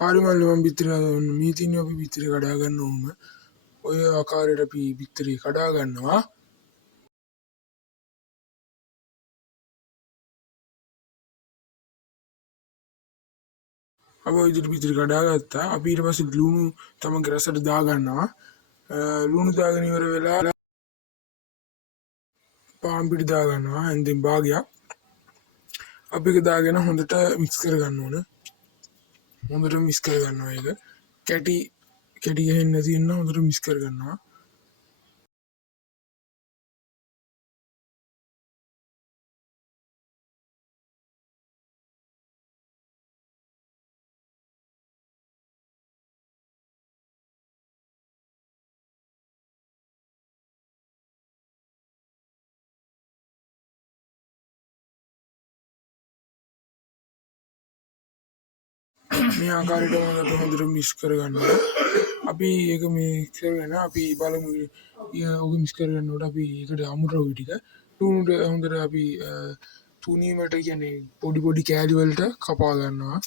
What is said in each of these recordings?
හරි මල්ලි මම බිත්තිරි හදන්න මේ තියන්නේ අපි බිත්තිරි කඩා ගන්න ඕම ඔය ආකාරයට අපි බිත්තිරි කඩා ගන්නවා අප ඔය විදිහට බිත්තිරි කඩා ගත්තා අපි ඊට පස්සේ ලුණු තමන්ගේ රසට දා ගන්නවා ලුණු දාගෙන ඉවර වෙලා පාන් පිටි දා ගන්නවා එන්දෙන් භාගයක් අපි ඒක දාගෙන හොඳට මික්ස් කර ගන්න ඕනේ හොඳට මික්ස් කර ගන්නවා ඒක කැටි ගහෙන්නේ නැති වෙන හොඳට මික්ස් කර ගන්නවා මේ ආකාරයට හොඳට මික්ස් කර ගන්නවා අපි ඒක මික්ස් කරගෙන අපි බලමු ඔක මික්ස් කරගන්නකොට අපි ඒකට අමුද්‍රව්‍ය ටික ලුණුට හොඳට අපි තුනීමට කියන්නේ පොඩි පොඩි කෑලි වලට කපා ගන්නවා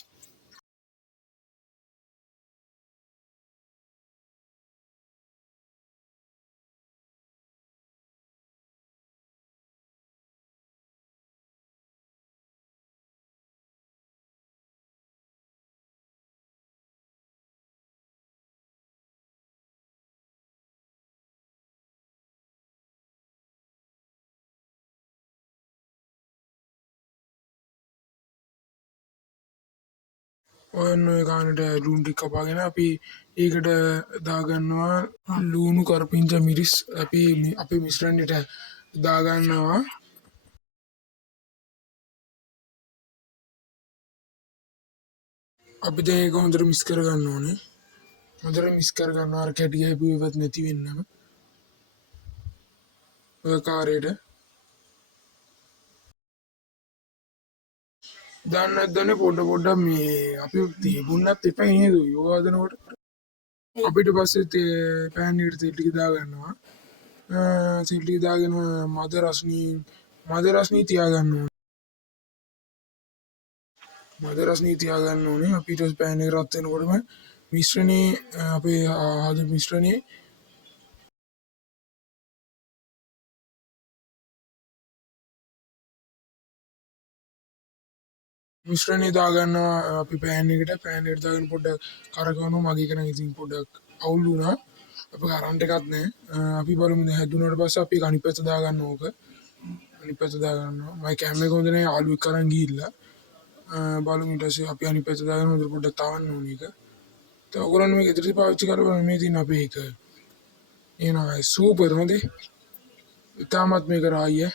ඔන්න ඔය ගානට ලුණු ටික කපාගෙන අපි ඒකට දාගන්නවා ලුණු කරපිංචා මිරිස් අපි අපේ මිශ්‍රණයට දාගන්නවා අපි දැන් ඒක හොඳට මික්ස් කර ගන්න ඕනේ හොඳට මික්ස් කර ගන්නවා අර කැටි ගහපු ඒවත් නැති වෙන්නම ඔය කාර්යයට දන්න පොඩ මේ අපි තිබුණත් එපා නේද යෝවාදනකොට අපිට පස්සේ පෑන් එකට තෙල් ටික දාගන්නවා තෙල් ටික දාගෙන මද රස්නී තියාගන්න ඕනේ මද රස්නී තියාගන්න ඕනේ අපිට පෑන් එක රත් වෙනකොටම මිශ්‍රණේ අපේ හද මිශ්‍රණේ දාගන්නවා අපි පෑන් එකට දාගෙන පොඩ්ඩක් කරකවනවා මගේ එක නම් ඉතින් පොඩ්ඩක් අවුල් වුණා අපේ කරන්ට් එකක් නැහැ අපි බලමු දැන් හැදුනාට පස්සේ අපි අනිත් පැත්ත දාගන්න ඕක අනිත් පැත්ත දාගන්නවා මගේ කැම එක හොඳ නැහැ ආලු එක්ක අරන් ගිහිල්ලා බලමු ඊට පස්සේ අපි අනිත් පැත්ත දාගෙන හොඳට පොඩ්ඩක් තවන්න ඕනේ ඒක දැන් ඔයගොල්ලෝ මේක ඉදිරියට පාවිච්චි කරලා මේ තියෙන අපේ එක එනවා සූපර් හොඳේ ඉතාමත් මේක රායිය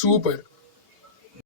සූපර්